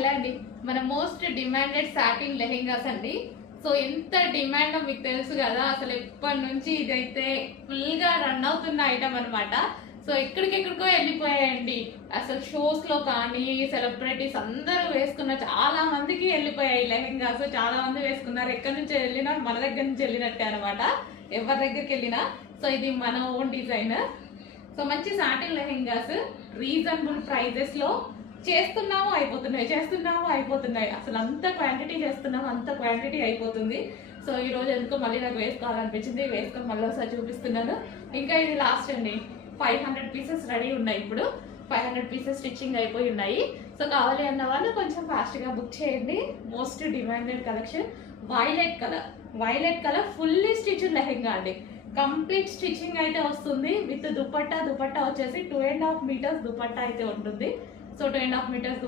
Hello అండి, మన most demanded satin lehengas అండి. సో ఎంత డిమాండ్ మీకు తెలుసు కదా, అసలు ఎప్పటి నుంచి ఇదైతే ఫుల్ గా రన్ అవుతున్న ఐటమ్ అనమాట. సో ఎక్కడికెక్కడికో వెళ్ళిపోయాయండి. అసలు షోస్ లో కానీ సెలబ్రిటీస్ అందరూ వేసుకున్న చాలా మందికి వెళ్ళిపోయాయి లెహెంగాస్. చాలా మంది వేసుకున్నారు. ఎక్కడి నుంచి వెళ్ళినా మన దగ్గర నుంచి వెళ్ళినట్టే అనమాట, ఎవరి దగ్గరికి వెళ్ళినా. సో ఇది మన ఓన్ డిజైన్. సో మంచి సాటిన్ లెహెంగాస్ రీజనబుల్ ప్రైజెస్ లో చేస్తున్నాము అయిపోతున్నాయి. అసలు అంత క్వాంటిటీ చేస్తున్నాము, అంత క్వాంటిటీ అయిపోతుంది. సో ఈ రోజు ఎందుకో మళ్ళీ నాకు వేసుకోవాలనిపించింది, వేసుకొని మళ్ళీ ఒకసారి చూపిస్తున్నాను. ఇంకా ఇది లాస్ట్ అండి. 500 పీసెస్ రెడీ ఉన్నాయి. ఇప్పుడు 500 పీసెస్ స్టిచ్చింగ్ అయిపోయి ఉన్నాయి. సో కావాలి అన్న వాళ్ళు కొంచెం ఫాస్ట్ గా బుక్ చేయండి. Most demanded collection violet colour fully stitched lehenga అండి. కంప్లీట్ స్టిచ్చింగ్ అయితే వస్తుంది విత్ దుపట్టా వచ్చేసి 2.5 మీటర్స్ దుపట్టా అయితే ఉంటుంది. So 2.5 metres